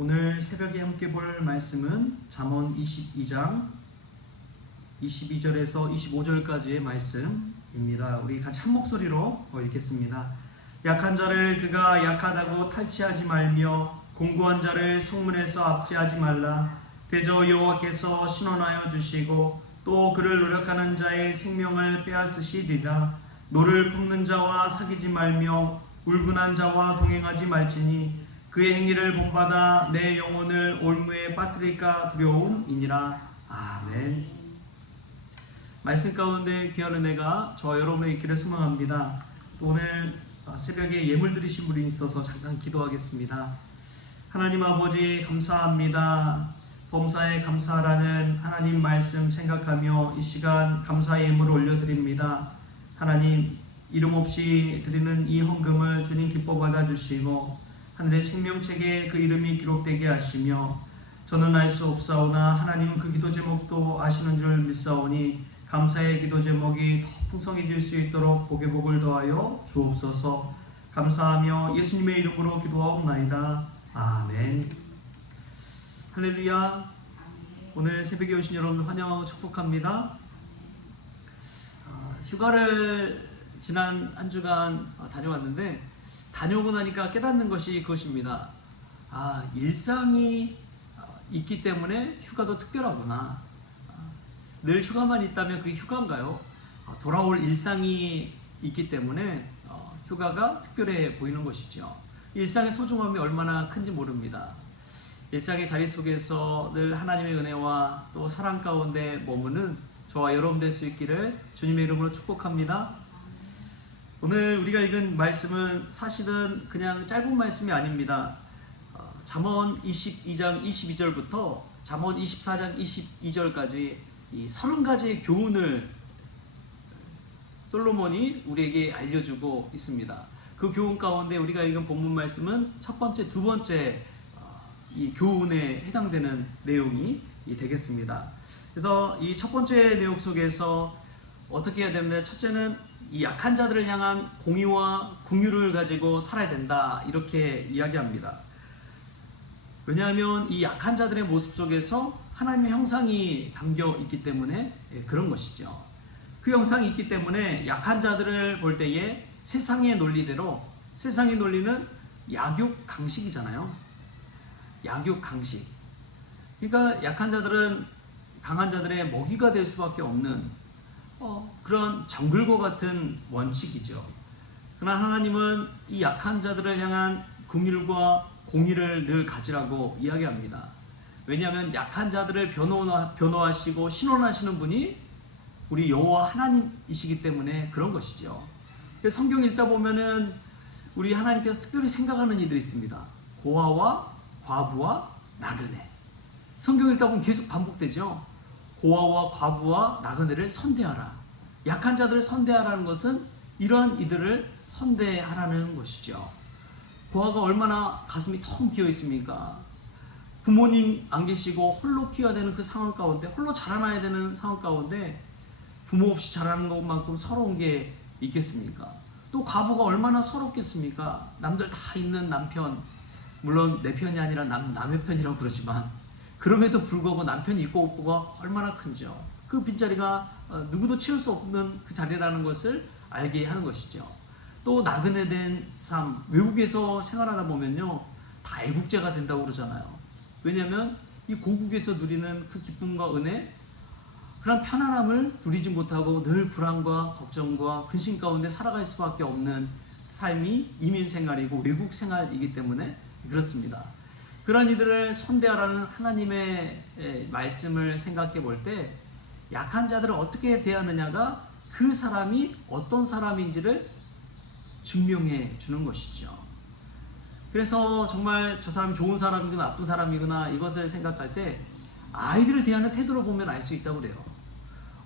오늘 새벽에 함께 볼 말씀은 잠언 22장 22절에서 25절까지의 말씀입니다. 우리 같이 한 목소리로 읽겠습니다. 약한 자를 그가 약하다고 탈취하지 말며 공고한 자를 성문에서 압제하지 말라. 대저 여호와께서 신원하여 주시고 또 그를 노력하는 자의 생명을 빼앗으시리라. 노를 품는 자와 사귀지 말며 울분한 자와 동행하지 말지니 그의 행위를 본받아 내 영혼을 올무에 빠뜨릴까 두려움이니라. 아멘. 말씀 가운데 귀한 은혜가 저 여러분의 있기를 소망합니다. 오늘 새벽에 예물 드리신 분이 있어서 잠깐 기도하겠습니다. 하나님 아버지 감사합니다. 범사에 감사하라는 하나님 말씀 생각하며 이 시간 감사의 예물을 올려드립니다. 하나님 이름 없이 드리는 이 헌금을 주님 기뻐 받아주시고 하늘의 생명책에 그 이름이 기록되게 하시며 저는 알 수 없사오나 하나님은 그 기도 제목도 아시는 줄 믿사오니 감사의 기도 제목이 더 풍성해질 수 있도록 복에 복을 더하여 주옵소서. 감사하며 예수님의 이름으로 기도하옵나이다. 아멘. 할렐루야. 오늘 새벽에 오신 여러분 환영하고 축복합니다. 휴가를 지난 한 주간 다녀왔는데 다녀오고 나니까 깨닫는 것이 그것입니다. 일상이 있기 때문에 휴가도 특별하구나. 늘 휴가만 있다면 그게 휴가인가요? 돌아올 일상이 있기 때문에 휴가가 특별해 보이는 것이죠. 일상의 소중함이 얼마나 큰지 모릅니다. 일상의 자리 속에서 늘 하나님의 은혜와 또 사랑 가운데 머무는 저와 여러분 될 수 있기를 주님의 이름으로 축복합니다. 오늘 우리가 읽은 말씀은 사실은 그냥 짧은 말씀이 아닙니다. 잠언 22장 22절부터 잠언 24장 22절까지 이 30가지의 교훈을 솔로몬이 우리에게 알려주고 있습니다. 그 교훈 가운데 우리가 읽은 본문 말씀은 첫 번째, 두 번째 이 교훈에 해당되는 내용이 되겠습니다. 그래서 이 첫 번째 내용 속에서 어떻게 해야 되는데, 첫째는 이 약한 자들을 향한 공의와 긍휼을 가지고 살아야 된다, 이렇게 이야기합니다. 왜냐하면 이 약한 자들의 모습 속에서 하나님의 형상이 담겨 있기 때문에 그런 것이죠. 그 형상이 있기 때문에 약한 자들을 볼 때에 세상의 논리대로, 세상의 논리는 약육 강식이잖아요. 약육 강식. 그러니까 약한 자들은 강한 자들의 먹이가 될 수밖에 없는 그런 정글과 같은 원칙이죠. 그러나 하나님은 이 약한 자들을 향한 긍휼과 공의를 늘 가지라고 이야기합니다. 왜냐하면 약한 자들을 변호하시고 신원하시는 분이 우리 여호와 하나님이시기 때문에 그런 것이죠. 성경 읽다 보면은 우리 하나님께서 특별히 생각하는 이들이 있습니다. 고아와 과부와 나그네. 성경 읽다 보면 계속 반복되죠. 고아와 과부와 나그네를 선대하라. 약한 자들을 선대하라는 것은 이러한 이들을 선대하라는 것이죠. 고아가 얼마나 가슴이 텅 비어 있습니까? 부모님 안 계시고 홀로 키워야 되는 그 상황 가운데, 홀로 자라나야 되는 상황 가운데 부모 없이 자라는 것만큼 서러운 게 있겠습니까? 또 과부가 얼마나 서럽겠습니까? 남들 다 있는 남편, 물론 내 편이 아니라 남의 편이라고 그러지만 그럼에도 불구하고 남편이 있고 없고가 얼마나 큰지요. 그 빈자리가 누구도 채울 수 없는 그 자리라는 것을 알게 하는 것이죠. 또 나그네 된 삶, 외국에서 생활하다 보면요, 다 애국자가 된다고 그러잖아요. 왜냐하면 이 고국에서 누리는 그 기쁨과 은혜, 그런 편안함을 누리지 못하고 늘 불안과 걱정과 근심 가운데 살아갈 수밖에 없는 삶이 이민 생활이고 외국 생활이기 때문에 그렇습니다. 그런 이들을 선대하라는 하나님의 말씀을 생각해 볼 때 약한 자들을 어떻게 대하느냐가 그 사람이 어떤 사람인지를 증명해 주는 것이죠. 그래서 정말 저 사람이 좋은 사람이구나 나쁜 사람이구나 이것을 생각할 때 아이들을 대하는 태도를 보면 알 수 있다고 그래요.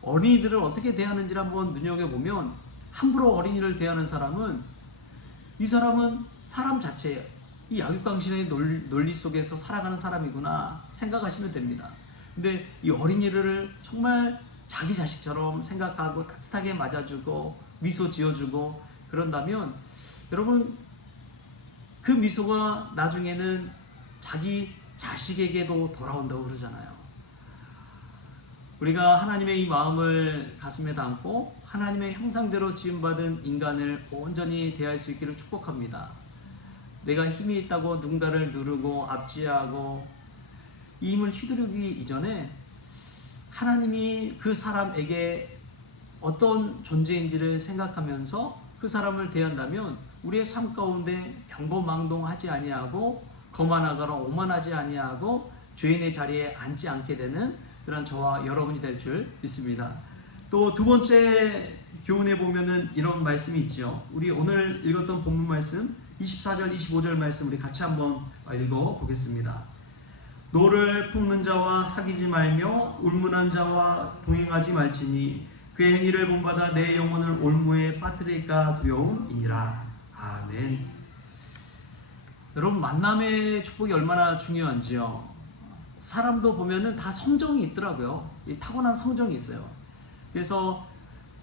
어린이들을 어떻게 대하는지를 한번 눈여겨보면 함부로 어린이를 대하는 사람은 이 사람은 사람 자체예요. 이 약육강신의 논리 속에서 살아가는 사람이구나 생각하시면 됩니다. 근데 이 어린이를 정말 자기 자식처럼 생각하고 따뜻하게 맞아주고 미소 지어주고 그런다면 여러분 그 미소가 나중에는 자기 자식에게도 돌아온다고 그러잖아요. 우리가 하나님의 이 마음을 가슴에 담고 하나님의 형상대로 지음받은 인간을 온전히 대할 수 있기를 축복합니다. 내가 힘이 있다고 누군가를 누르고 압제하고 이 힘을 휘두르기 이전에 하나님이 그 사람에게 어떤 존재인지를 생각하면서 그 사람을 대한다면 우리의 삶 가운데 경거망동하지 아니하고 거만하거나 오만하지 아니하고 죄인의 자리에 앉지 않게 되는 그런 저와 여러분이 될 줄 믿습니다. 또 두 번째 교훈에 보면은 이런 말씀이 있죠. 우리 오늘 읽었던 본문 말씀 24절 25절 말씀 우리 같이 한번 읽어 보겠습니다. 노를 품는 자와 사귀지 말며 울문한 자와 동행하지 말지니 그의 행위를 본받아 내 영혼을 올무에 빠뜨릴까 두려움이니라. 아멘. 여러분, 만남의 축복이 얼마나 중요한지요. 사람도 보면은 다 성정이 있더라고요. 이 타고난 성정이 있어요. 그래서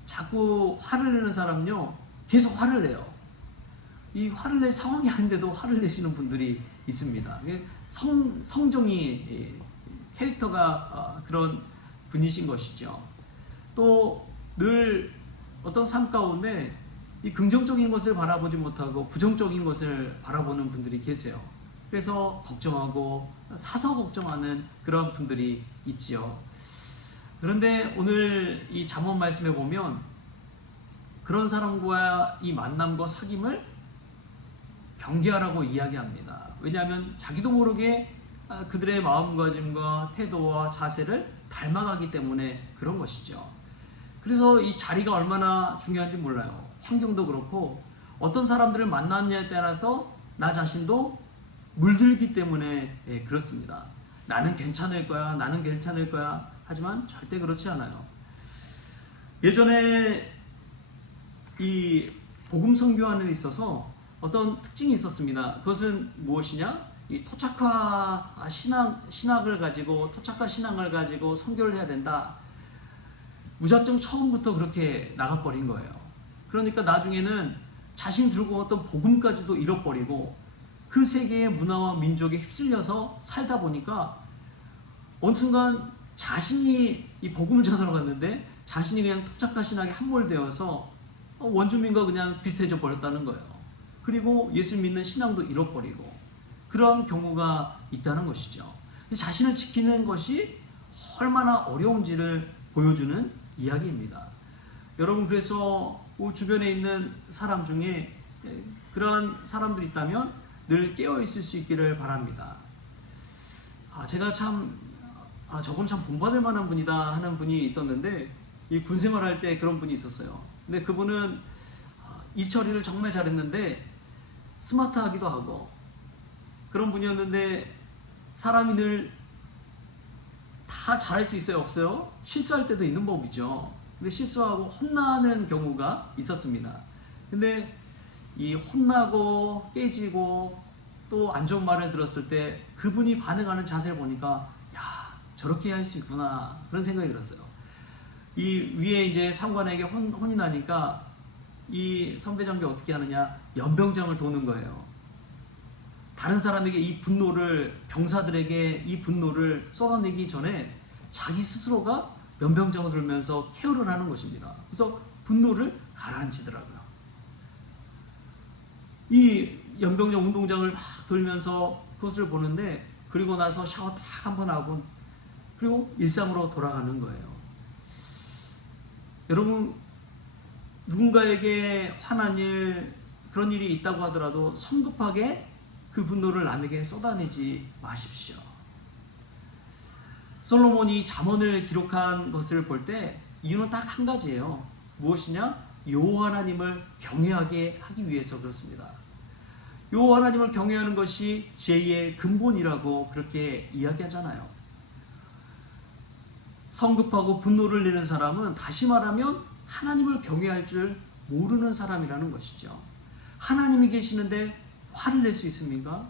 자꾸 화를 내는 사람요, 계속 화를 내요. 이 화를 낼 상황이 아닌데도 화를 내시는 분들이 있습니다. 성정이 캐릭터가 그런 분이신 것이죠. 또 늘 어떤 삶 가운데 이 긍정적인 것을 바라보지 못하고 부정적인 것을 바라보는 분들이 계세요. 그래서 걱정하고 사서 걱정하는 그런 분들이 있지요. 그런데 오늘 이 잠언 말씀에 보면 그런 사람과 이 만남과 사귐을 경계하라고 이야기합니다. 왜냐하면 자기도 모르게 그들의 마음가짐과 태도와 자세를 닮아가기 때문에 그런 것이죠. 그래서 이 자리가 얼마나 중요한지 몰라요. 환경도 그렇고 어떤 사람들을 만났냐에 따라서 나 자신도 물들기 때문에 그렇습니다. 나는 괜찮을 거야, 나는 괜찮을 거야. 하지만 절대 그렇지 않아요. 예전에 이 복음 선교하는 데 있어서 어떤 특징이 있었습니다. 그것은 무엇이냐? 이 토착화 신학을 가지고 토착화 신앙을 가지고 선교를 해야 된다. 무작정 처음부터 그렇게 나가버린 거예요. 그러니까 나중에는 자신 들고 왔던 복음까지도 잃어버리고 그 세계의 문화와 민족에 휩쓸려서 살다 보니까 어느 순간 자신이 이 복음을 전하러 갔는데 자신이 그냥 토착화 신학에 함몰되어서 원주민과 그냥 비슷해져 버렸다는 거예요. 그리고 예수 믿는 신앙도 잃어버리고 그런 경우가 있다는 것이죠. 자신을 지키는 것이 얼마나 어려운지를 보여주는 이야기입니다. 여러분, 그래서 주변에 있는 사람 중에 그러한 사람들이 있다면 늘 깨어 있을 수 있기를 바랍니다. 제가 저분 참 본받을 만한 분이다 하는 분이 있었는데 이 군생활 할 때 그런 분이 있었어요. 근데 그분은 일 처리를 정말 잘했는데 스마트하기도 하고 그런 분이었는데 사람이 늘 다 잘할 수 있어요? 없어요? 실수할 때도 있는 법이죠. 근데 실수하고 혼나는 경우가 있었습니다. 근데 이 혼나고 깨지고 또 안 좋은 말을 들었을 때 그분이 반응하는 자세를 보니까 야, 저렇게 할 수 있구나 그런 생각이 들었어요. 이 위에 이제 상관에게 혼이 나니까 이 선배 장교 어떻게 하느냐, 연병장을 도는 거예요. 다른 사람에게 이 분노를, 병사들에게 이 분노를 쏟아내기 전에 자기 스스로가 연병장을 돌면서 케어를 하는 것입니다. 그래서 분노를 가라앉히더라고요. 이 연병장 운동장을 막 돌면서 그것을 보는데 그리고 나서 샤워 딱 한 번 하고 그리고 일상으로 돌아가는 거예요. 여러분, 누군가에게 화난 일, 그런 일이 있다고 하더라도 성급하게 그 분노를 남에게 쏟아내지 마십시오. 솔로몬이 잠언을 기록한 것을 볼 때 이유는 딱 한 가지예요. 무엇이냐? 여호와 하나님을 경외하게 하기 위해서 그렇습니다. 여호와 하나님을 경외하는 것이 지혜의 근본이라고 그렇게 이야기하잖아요. 성급하고 분노를 내는 사람은 다시 말하면 하나님을 경외할 줄 모르는 사람이라는 것이죠. 하나님이 계시는데 화를 낼 수 있습니까?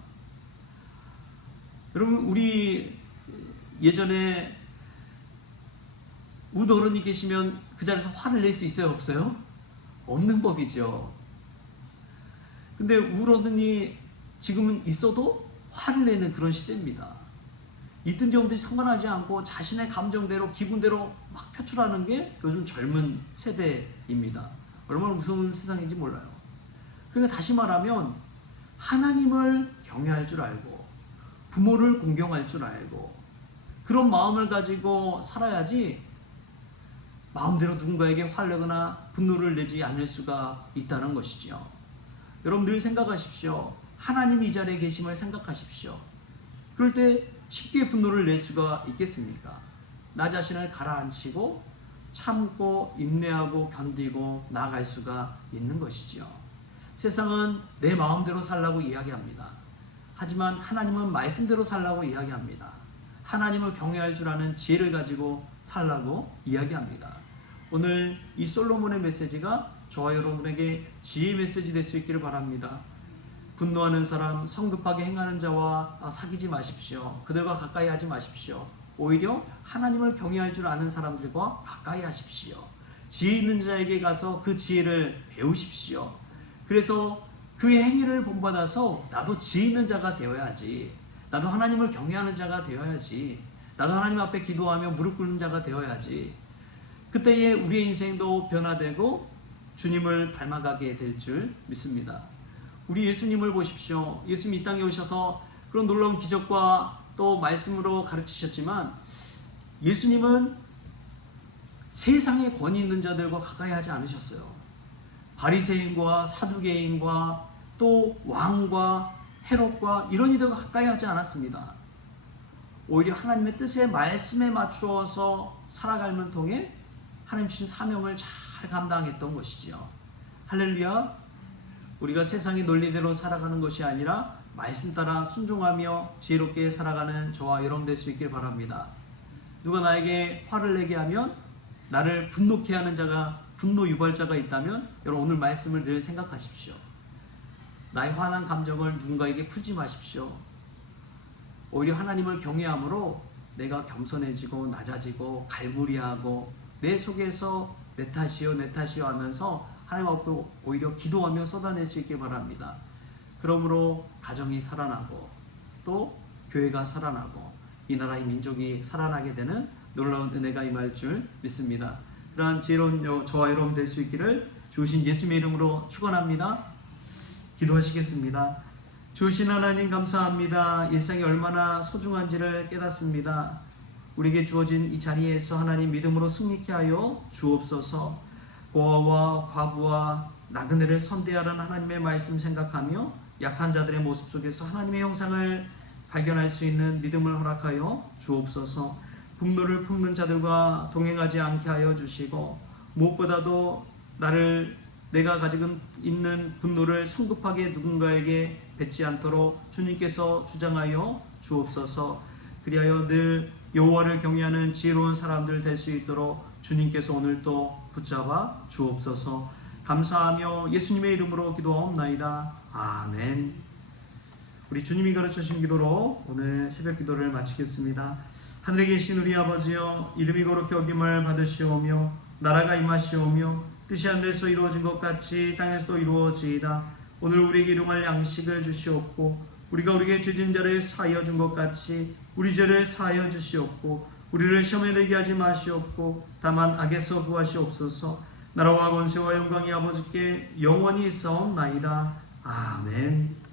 여러분, 우리 예전에 우더러니 계시면 그 자리에서 화를 낼 수 있어요? 없어요? 없는 법이죠. 근데 우더러니 지금은 있어도 화를 내는 그런 시대입니다. 있든지 없든지 상관하지 않고 자신의 감정대로 기분대로 막 표출하는 게 요즘 젊은 세대입니다. 얼마나 무서운 세상인지 몰라요. 그러니까 다시 말하면 하나님을 경외할 줄 알고 부모를 공경할 줄 알고 그런 마음을 가지고 살아야지 마음대로 누군가에게 화내거나 분노를 내지 않을 수가 있다는 것이죠. 여러분 늘 생각하십시오. 하나님이 이 자리에 계심을 생각하십시오. 그럴 때 쉽게 분노를 낼 수가 있겠습니까? 나 자신을 가라앉히고 참고 인내하고 견디고 나아갈 수가 있는 것이죠. 세상은 내 마음대로 살라고 이야기합니다. 하지만 하나님은 말씀대로 살라고 이야기합니다. 하나님을 경외할 줄 아는 지혜를 가지고 살라고 이야기합니다. 오늘 이 솔로몬의 메시지가 저와 여러분에게 지혜 메시지 될 수 있기를 바랍니다. 분노하는 사람, 성급하게 행하는 자와 사귀지 마십시오. 그들과 가까이 하지 마십시오. 오히려 하나님을 경외할 줄 아는 사람들과 가까이 하십시오. 지혜 있는 자에게 가서 그 지혜를 배우십시오. 그래서 그의 행위를 본받아서 나도 지혜 있는 자가 되어야지. 나도 하나님을 경외하는 자가 되어야지. 나도 하나님 앞에 기도하며 무릎 꿇는 자가 되어야지. 그때에 우리의 인생도 변화되고 주님을 닮아가게 될 줄 믿습니다. 우리 예수님을 보십시오. 예수님 이 땅에 오셔서 그런 놀라운 기적과 또 말씀으로 가르치셨지만 예수님은 세상에 권위 있는 자들과 가까이 하지 않으셨어요. 바리새인과 사두개인과 또 왕과 헤롯과 이런 이들과 가까이 하지 않았습니다. 오히려 하나님의 뜻에 말씀에 맞추어서 살아가는 통해 하나님 주신 사명을 잘 감당했던 것이죠. 할렐루야. 우리가 세상의 논리대로 살아가는 것이 아니라 말씀 따라 순종하며 지혜롭게 살아가는 저와 여러분 될 수 있길 바랍니다. 누가 나에게 화를 내게 하면 나를 분노케 하는 자가 분노 유발자가 있다면 여러분 오늘 말씀을 늘 생각하십시오. 나의 화난 감정을 누군가에게 풀지 마십시오. 오히려 하나님을 경외함으로 내가 겸손해지고 낮아지고 갈무리하고 내 속에서 내 탓이요 내 탓이요 하면서 하나님 앞에 오히려 기도하며 쏟아낼 수 있길 바랍니다. 그러므로 가정이 살아나고 또 교회가 살아나고 이 나라의 민족이 살아나게 되는 놀라운 은혜가 임할 줄 믿습니다. 그러한 지혜로운 저와 여러분 될 수 있기를 주신 예수님의 이름으로 축원합니다. 기도하시겠습니다. 주신 하나님 감사합니다. 일상이 얼마나 소중한지를 깨닫습니다. 우리에게 주어진 이 자리에서 하나님 믿음으로 승리케 하여 주옵소서. 고아와 과부와 나그네를 선대하는 하나님의 말씀 생각하며 약한 자들의 모습 속에서 하나님의 형상을 발견할 수 있는 믿음을 허락하여 주옵소서. 분노를 품는 자들과 동행하지 않게 하여 주시고 무엇보다도 내가 가지고 있는 분노를 성급하게 누군가에게 뱉지 않도록 주님께서 주장하여 주옵소서. 그리하여 늘 여호와를 경외하는 지혜로운 사람들 될 수 있도록 주님께서 오늘 또 붙잡아 주옵소서. 감사하며 예수님의 이름으로 기도하옵나이다. 아멘. 우리 주님이 가르쳐주신 기도로 오늘 새벽 기도를 마치겠습니다. 하늘에 계신 우리 아버지여, 이름이 거룩히 여김을 받으시오며 나라가 임하시오며 뜻이 하늘에서 이루어진 것 같이 땅에서도 이루어지이다. 오늘 우리에게 일용할 양식을 주시옵고 우리가 우리에게 죄진 자를 사하여 준 것 같이 우리 죄를 사하여 주시옵고 우리를 시험에 들게 하지 마시옵고 다만 악에서 구하시옵소서. 나라와 권세와 영광이 아버지께 영원히 있사옵나이다. 아멘.